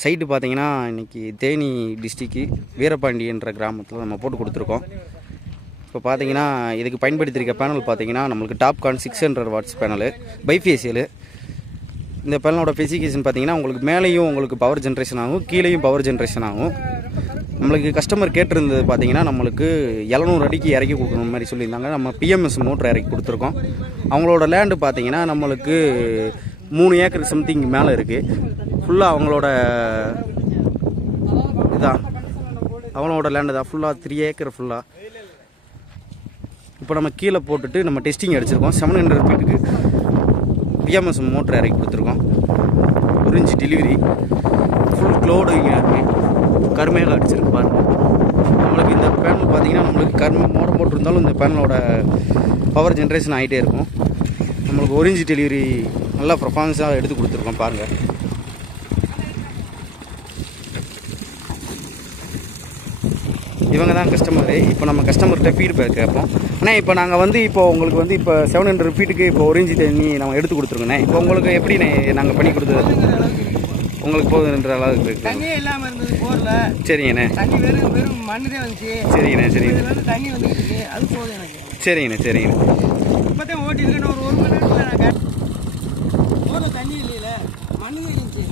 Site பார்த்தீங்கன்னா இன்றைக்கி தேனி டிஸ்ட்ரிக்கு வீரபாண்டியன்ற கிராமத்தில் நம்ம போட்டு கொடுத்துருக்கோம். இப்போ பார்த்தீங்கன்னா இதுக்கு பயன்படுத்தியிருக்க பேனல் பார்த்தீங்கன்னா நம்மளுக்கு Topcon six hundred watts panel bifacial இந்த பேனலோட ஸ்பெசிஃபிகேஷன் பார்த்தீங்கன்னா உங்களுக்கு மேலேயும் உங்களுக்கு பவர் ஜென்ரேஷன் ஆகும் கீழேயும் பவர் ஜென்ரேஷன் ஆகும். நம்மளுக்கு கஸ்டமர் கேட்டிருந்தது பார்த்தீங்கன்னா நம்மளுக்கு எழுநூறு அடிக்கு இறக்கி கொடுக்கணும் மாதிரி சொல்லியிருந்தாங்க. நம்ம பிஎம்எஸ் மோட்டர் இறக்கி கொடுத்துருக்கோம். அவங்களோட லேண்டு பார்த்தீங்கன்னா நம்மளுக்கு மூணு ஏக்கர் சம்திங் மேலே இருக்குது ஃபுல்லாக அவங்களோட இதான் அவங்களோட லேண்டு தான் ஃபுல்லாக த்ரீ ஏக்கர் ஃபுல்லாக இப்போ நம்ம கீழே போட்டுட்டு நம்ம டெஸ்டிங் அடிச்சிருக்கோம். செவன் ஹண்ட்ரட் ஃபீட்டுக்கு பிஎம்எஸ் மோட்டர் இறக்கி கொடுத்துருக்கோம். புரிஞ்சு டெலிவரி ஃபுல் க்ளோடு இங்கே இருக்குது கருமையாக அடிச்சிருக்கு பாருங்கள் நம்மளுக்கு இந்த பேனல் பார்த்தீங்கன்னா நம்மளுக்கு கருமை மோட போட்டிருந்தாலும் இந்த பேனலோட பவர் ஜென்ரேஷன் ஆகிட்டே இருக்கும். நம்மளுக்கு ஒரிஞ்சு டெலிவரி நல்லா பர்ஃபார்மன்ஸாக எடுத்து கொடுத்துருக்கோம் பாருங்கள் இவங்க தான் கஸ்டமரு இப்போ நம்ம கஸ்டமர்கிட்ட ஃபீட்பேக் கேட்போம். ஆனால் இப்போ நாங்கள் வந்து இப்போ உங்களுக்கு வந்து இப்போ செவன் ஹண்ட்ரட் ஃபீட்டுக்கு இப்போ ஒரேஞ்சி தண்ணி நம்ம எடுத்து கொடுத்துருக்கோண்ணே இப்போ உங்களுக்கு எப்படி நாங்கள் பண்ணி கொடுத்தது? உங்களுக்கு போதுன்ற அளவுக்கு இருக்கு. தண்ணியே இல்லாம இருந்தது போர்ல சரிங்கண்ணே தண்ணி வெறும் வெறும் மண்ணு தான் வந்துச்சு சரிங்கண்ணே இருந்து தண்ணி இருக்கு அது போதும் எனக்கு. சரிங்கண்ணே சரிங்கண்ணே இப்பதான் ஓட்டி இருக்கேன் ஒரு ஒரு மணி நேரத்துல நான் money in